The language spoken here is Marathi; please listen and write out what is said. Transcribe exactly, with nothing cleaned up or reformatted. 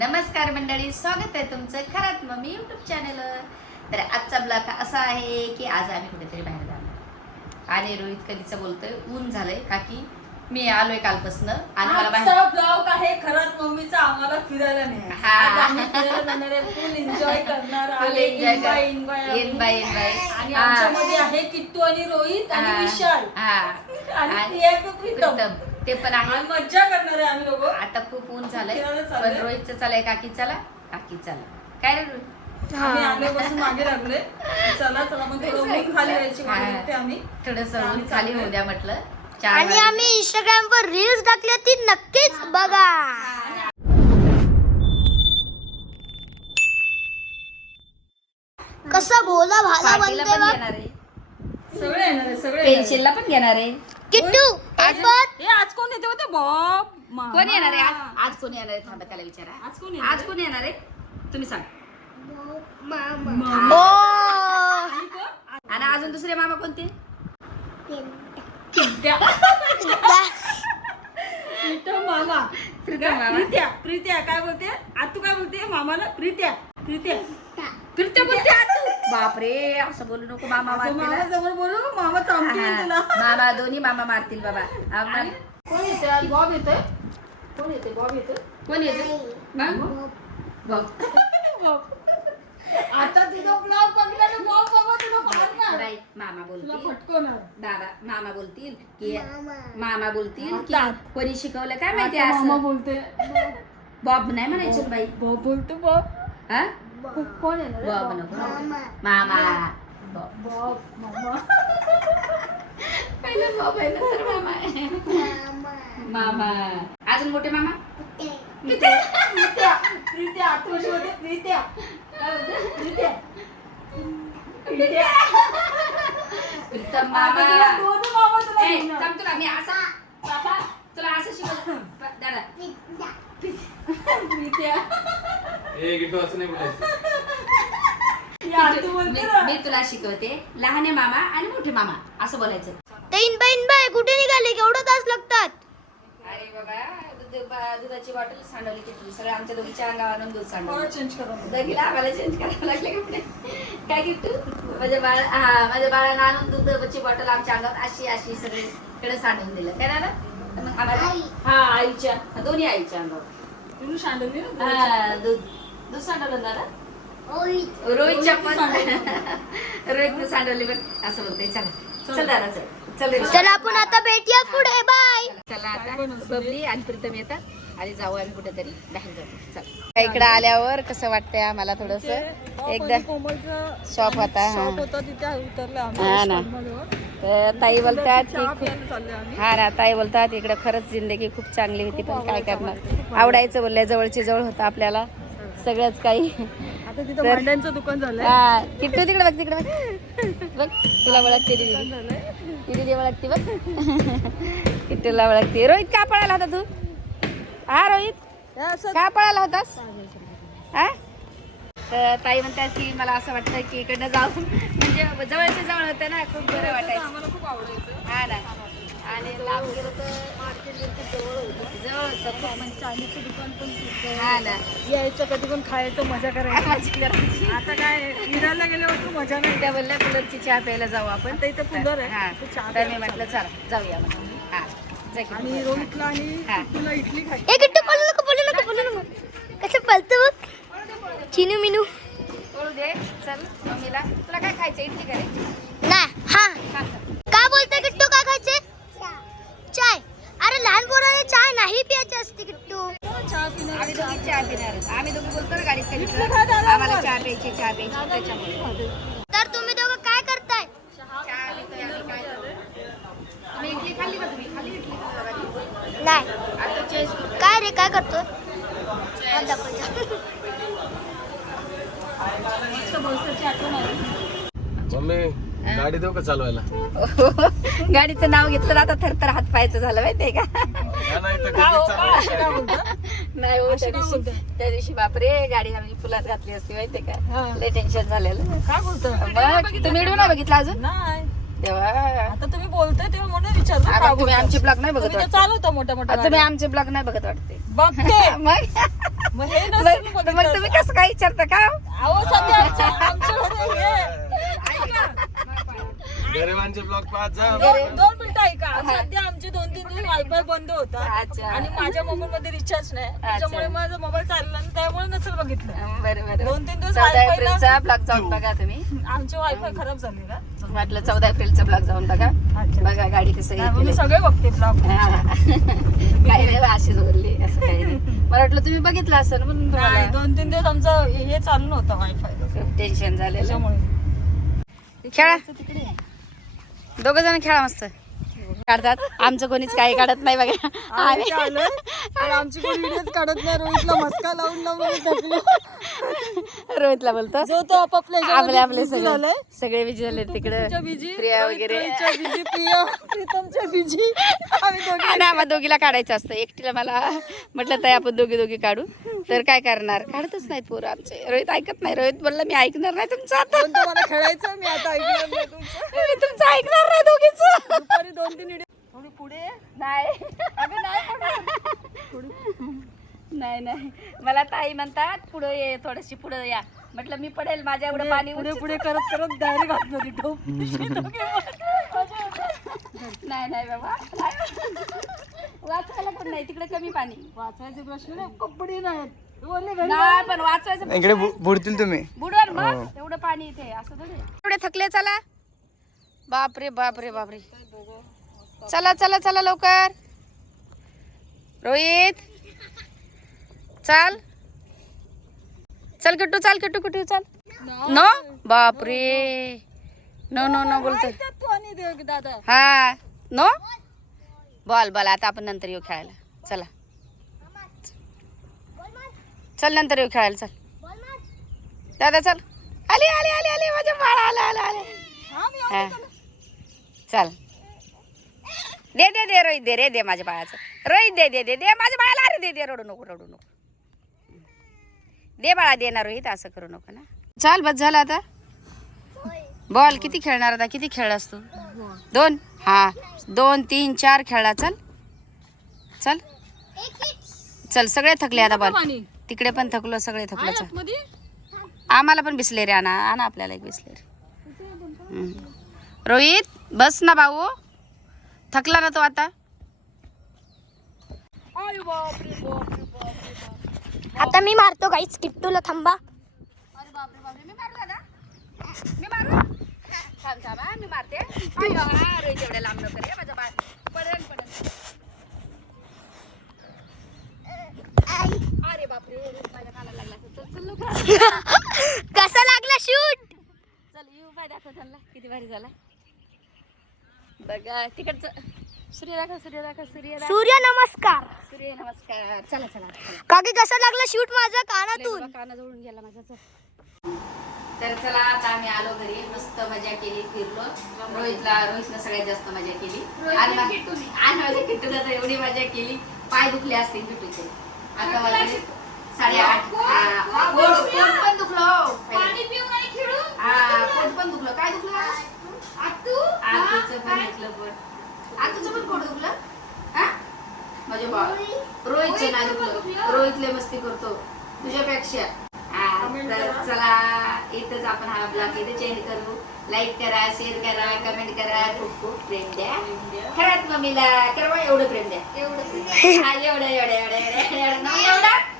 नमस्कार मंडळी, स्वागत आहे तुमचं खरंच मम्मी यूट्यूब चॅनल. तर आजचा ब्लॉग असा आहे की आज आम्ही कुठेतरी बाहेर जाणार आणि रोहित कधीच बोलतोय ऊन झालंय का की मी आलोय कालपासून आणि मला बाहेर ब्लॉग आहे खरंच मम्मीचा. आम्हाला फिरायला नाही, आज आम्ही फिरायला जाणार आहे, फुल एन्जॉय करणार आहे. एन्जॉय एन्जॉय एन्जॉय आणि आमच्यामध्ये आहे किट्टू आणि रोहित आणि विशाल आणि प्रीतम, ते पण आहे. मज्जा करणार आहे आम्ही लोक. आता खूप ऊन झालंय पण रोहितचं चालय काकी चला काकी चला काय रे रोहित, आम्ही आल्यापासून मागे लागलोय. चला चला मग थोडं ऊन खाली यायची वाटते, आम्ही थोडस ऊन खाली होऊ द्या म्हटलं. आणि आम्ही इंस्टाग्राम वर रील्स टाकली ती नक्कीच बघा. कसा भोला भाला पार्टीला पण घेणार आहे, सगळे येणार आहे, सगळे पेन्सिलला पण घेणार आहे. किट्टू आज पण आज कोण येते होते बॉब? कोण येणार आहे आज? आज कोण येणार आहे थांबा त्याला विचारा. आज कोण आज कोण येणार आहे तुम्ही सांग. ओ आणि अजून दुसरे मामा कोणते? मामा प्रीतम मामा. प्रीत्या प्रीत्या काय बोलते आज? तू काय बोलते मामाला? प्रीत्या प्रीत्या प्रीतम बोलते आज तू. बापरे असं बोलू नको, मामा असं मारतील. मामा समोर बोलू, मामा चामतील तुला. मामा दोन्ही मामा मारतील बाबा. आम्हाला- कोण येते आज? बॉब येतोय. कोण येते? बॉब येतोय. कोण येते मग? बघ. आता तुझा ब्लॉग बघला ना बॉब बाबा तुला मारणार. बाई, मामा तुला बोलतील फटकवणार. बाबा मामा बोलतील की मामा बोलतील की आता. कोणी शिकवलं काय माहिती आता मामा असं. बोलते. बॉब नाही म्हणायचं बाई. बॉब बोलतो बॉब. हा कोण येणार? बॉब नको मामा. बॉब बॉब मामा. पहिलं बॉब आहे नंतर मामा आहे. मामा अजून मोठे मामा प्रीत्या प्रीत्या आठवणी होते. प्रीत्या काय बोलते? प्रीत्या प्रीत्या प्रीतम आता मामा. तुला दोन मामा तुला ए, घेणार. थांब तुला मी असं पापा तुला असं शिकवलं प- दादा. प्रीत्या ए गिट्टू असं नाही बोलायचं. ही आतू बोलते मी ना. मी तुला शिकवते लहाने मामा आणि मोठे मामा असं बोलायचं. तीन बहीण बाई कुठे निघाले? केवढं तास लागतात? अरे बाबा दूध- बा- दुधाची बॉटल सांडवली किती सगळं आमच्या दोघीच्या अंगावर दूध कवर सांडवलं. चेंज करा. दोघीला आम्हाला चेंज करावं लागले कपडे. काय किट्टू माझ्या बाळ हा माझ्या बाळाला आणून दुधाची बॉटल आमच्या अंगावर अशी अशी सगळीकडे सांडून दिलं काय ना. तर मग आम्हाला हा आईच्या दोन्ही आईच्या अंगावर तुम्ही सांडवली ना. हा दूध दूध सांडवलं दादा. रोहितच्या पण रोहित सांडवली पण असं बोलते. चला चल दादा चल चल चला आपण आता भेटूया पुढे. बाय. चला आता बबली आणि प्रीतम येतात आणि जाऊ आम्ही कुठेतरी बाहेर जातो. चला इकडे आल्यावर कसं वाटतंय आम्हाला थोडस एकदा शॉप होता. हा होता तिथे उतरलो हा ना. आम्ही. तर ताई बोलतात की खूप चाललोय आम्ही. हा ना ताई बोलतात इकडे खरंच जिंदगी खूप चांगली होती पण काय करणार आवडायचं बोलल्या जवळची जवळ होतं आपल्याला सगळंच काही. आता तिथं भांड्यांचं दुकान झालंय. हा किट्टू तिकडे बघ तिकडे बघ बघ तुला ओळखते दीदी दीदी ओळखते बघ किट्टूला ओळखते. रोहित का पळाला होता तू? हा रोहित का पळाला होतास? हा तर ताई म्हणतात की मला असं वाटतं की इकडनं जाऊन म्हणजे जवळच्या जवळ होतं ना खूप बरं वाटायचं. आम्हाला खूप आवडायचं. हा ना आणि लांब गेलो तर मार्केट जवळ होतं जवळ होतं खूप म्हणजे चांदीचं दुकान पण खूप जवळ. हा ना यायचं कधी पण खायचं, मजा करायची. मजा करायची. आता काय फिरायला गेल्यावर तू मजा नाही. त्या बोलल्या कुलरची चहा प्यायला जाऊ आपण. आता इथं कूलर आहे. हा इथं चहा तर मी प्यायला म्हटलं चला जाऊया म्हणून. हा जा की. आणि रोहितला आणि हा. तुला इडली खायची. ए किट्टू बोलू नको बोलू नको बोलू नको. कसं पळतो बघ चिनू मिनू. बोलू दे चल मम्मीला तुला काय खायचं इडली करायची. नाही हा हा का बोलते किट्टू? काय खायचे? चाय. अरे लहान पोराने चाय नाही प्यायची असते किट्टू. चहा पिणार. आम्ही दोघी चहा पिणार आहोत. आम्ही दोघी बोलतो ना गाडीत कधी इडली खा दादा, आम्हाला आपण. चहा प्यायची चहा प्यायची त्याच्यामुळे तर तुम्ही दोघं काय करताय? चहा पितोय आम्ही काय तुम्ही इडली खाल्ली का तुम्ही खाल्ली इडली कधी? नाही. आता चेंज करतो. काय रे काय करतोय? मस्त बोलसाची आठवण आली. मम्मी गाडी देऊ का चालवायला? गाडीचं नाव घेतलं ना आता थरथर हात पायचं झालं माहितीये का. का नाही तर कधी चालवायला? नाही हो त्या दिवशी त्या दिवशी बापरे गाडी आम्ही पुलात घातली असती माहितीये का. लय टेन्शन झालेलं. काय बोलतो? मग तुम्ही व्हिडिओ नाही बघितला अजून? नाही तेव्हा आता तुम्ही बोलताय तेव्हा म्हणून विचारलं आता का तुम्ही बोलताय? आमचे ब्लॉग नाही बघत तुम्ही तर वाटतं. चालवता मोठ्या मोठ्या आता तुम्ही गाड्या. आमचे ब्लॉग नाही बघत वाटते बघते मग मग हे नसेल मग बघितलं मग तुम्ही कसं काय विचारता का अहो सध्या आमच्या आमच्या घरी हे. ऐका गरिबांचे ब्लॉग पाहत जा दोन दोन मिनिटं ऐका सध्या आमचे दोन तीन दिवस वायफाय बंद होता अच्छा. आणि माझ्या मोबाईल मध्ये रिचार्ज नाही त्याच्यामुळे माझा मोबाईल चालला नाही त्यामुळे नसेल बघितलं बरं बरं दोन तीन दिवस चौदा वायफाय एप्रिलचा ब्लॉग जाऊन बघा तुम्ही आमचे वायफाय खराब झाले ना म्हटलं चौदा एप्रिलचा ब्लॉग जाऊन बघा अच्छा. बघा गाडी कसं नाही, मग मी घेतली. सगळे बघते ब्लॉग हा. काही नाही बा, अशीच बोलली असं काही नाही मला वाटलं तुम्ही बघितलं असेल म्हणून नाही तुम्हाला दोन तीन दिवस आमचं हे चालू नव्हतं वायफाय खूप टेन्शन झालेलं त्याच्यामुळे खेळा दोघ जण खेळा मस्त काढतात आमचं कोणीच काही काढत नाही बघा आम्ही आमची कोणी व्हिडिओज काढत नाही रोहितला मस्का लावून लावून थकलो. रोहितला बोलतो जो तो आपापल्या आपले आपले busy झालाय. सगळे सगळे बिजी झाले तिकडं बिजी प्रिया वगैरे बिजी प्रिया प्रीतमच्या बिजी आम्ही दोघे आणि आम्हाला दोघीला काढायचं असतं एकटीला मला म्हटलं ताई आपण दोघी दोघी काढू तर काय करणार काढतच नाहीत पोरं आमचे रोहित ऐकत नाही रोहित बोलला मी ऐकणार नाही तुमचं आता पण तुम्हाला खेळायचं मी आता ऐकलं नाही तुमचं मी तुमचं ऐकणार नाही दोघीच दुपारी दोन तीन व्हिडिओ थोडी पुढे नाही अगं नाही पडणार. नाही नाही मला ताई म्हणतात पुढे ये थोडीशी पुढे या म्हटलं मी पडेल माझ्या एवढं पाणी पुढे पुढे करत करत डायरी घातलं तिथं नाही नाही बाबा वाचायला पण नाही तिकडे कमी पाणी वाचायचे प्रश्न नाही कपडे नाहीत ओले नाही पण वाचायचं इकडे बु- बुडतील तुम्ही बुडवर मग एवढं पाणी इथे असं थोडी एवढे थकले चला बापरे बापरे बापरे चला चला चला लवकर रोहित चाल चल किट्टू चाल किट्टू किट्टू चाल नो बापरे नो नो नो बोलतोय तू आणि देव दादा हा नो बॉल बॉल आता आपण नंतर येऊ खेळायला चला चल नंतर येऊ खेळायला चल दादा चल आले आले आले आले माझ्या बाळा आला आला आले हा चल दे दे दे रोहित दे रे दे माझ्या बाळाचं रोहित दे दे दे दे माझ्या बाळाला अरे दे दे रडू नको रडू नको दे बाळा दे ना रोहित असं करू नको ना चल बस झालं आता बॉल किती खेळणार आता किती खेळलास तू दोन हा दोन तीन चार खेळला चल चल चल सगळे थकले आता बॉल तिकडे पण थकलो सगळे थकलो चल मध्ये आम्हाला पण बिसलेरी आणा आणा आपल्याला एक बिसलेरी हम्म. रोहित बस ना भाऊ थकला ना तो आता आता मी मारतो गाईच किट्टूला थांबा अरे बापरे बापरे मी मारू दादा मी मारू थांब थांब हा, मी मारते अय बाबा, रोहित एवढ्या लांब नको रे माझा बाळ पडेल पडेल अरे बापरे रोहित माझ्या कानाला लागला चल चल लवकर कसा लागला शूट चल यू बाय दाखव त्यांना किती भारी झाला बघा तिकडचं सूर्य दाखव सूर्य दाखव सूर्य दाखव सूर्य नमस्कार सूर्य नमस्कार चला चला चला काकी कसा लागला शूट माझा कानातून काना जवळून गेला माझा चल तर चला आता आम्ही आलो घरी मस्त मजा केली फिरलो रोहितला रोहितनं सगळ्यात जास्त मजा केली आणि मा- आणि माझ्या किट्टूला तर एवढी मजा केली पाय दुखले असतील किट्टूचे आता वाजले साडेआठ हा, पोट पोट पण दुखलो हा पोट पण दुखलं काय दुखलं आतूचं पण दुखलं पोट आतूचं पण पोट दुखलं हा माझे बाळ रोहितचं नाही दुखलं रोहितले मस्ती करतो तुझ्यापेक्षा हा, तर चला इथंच आपण हा ब्लॉग इथे चेंज करू लाईक करा शेअर करा कमेंट करा खूप खूप प्रेम द्या खरंच मम्मीला करा एवढं प्रेम द्या एवढं एवढं एवढं एवढं एवढं एवढं